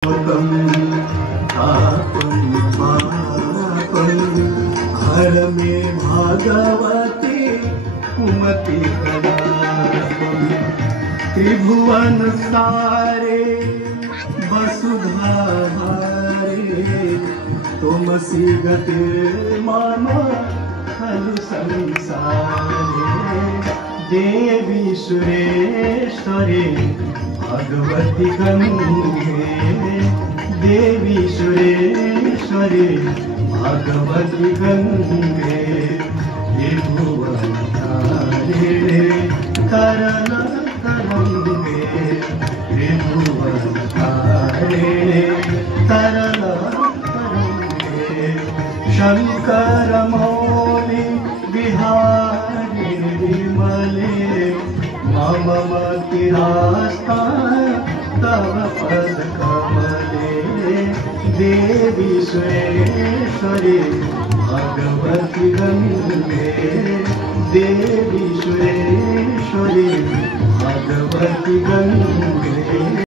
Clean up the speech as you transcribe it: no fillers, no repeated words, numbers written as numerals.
हर में भागवती कुमति कलापम त्रिभुवन सारे वसुधा हारे तुमसी गति मम खलु संसारे देवी सुरेश्वरी भगवती गंगे देवी सुरेश्वरी भगवती गंगे त्रिभुवन तारे करण करंगे त्रिभुवन तारे करण करंगे शंकर मौली बिहारी विमले मम मतिरास्ता तव पद कमले देवी सुरेश्वरी भगवती गंगे देवी सुरेश्वरी भगवती गंगे।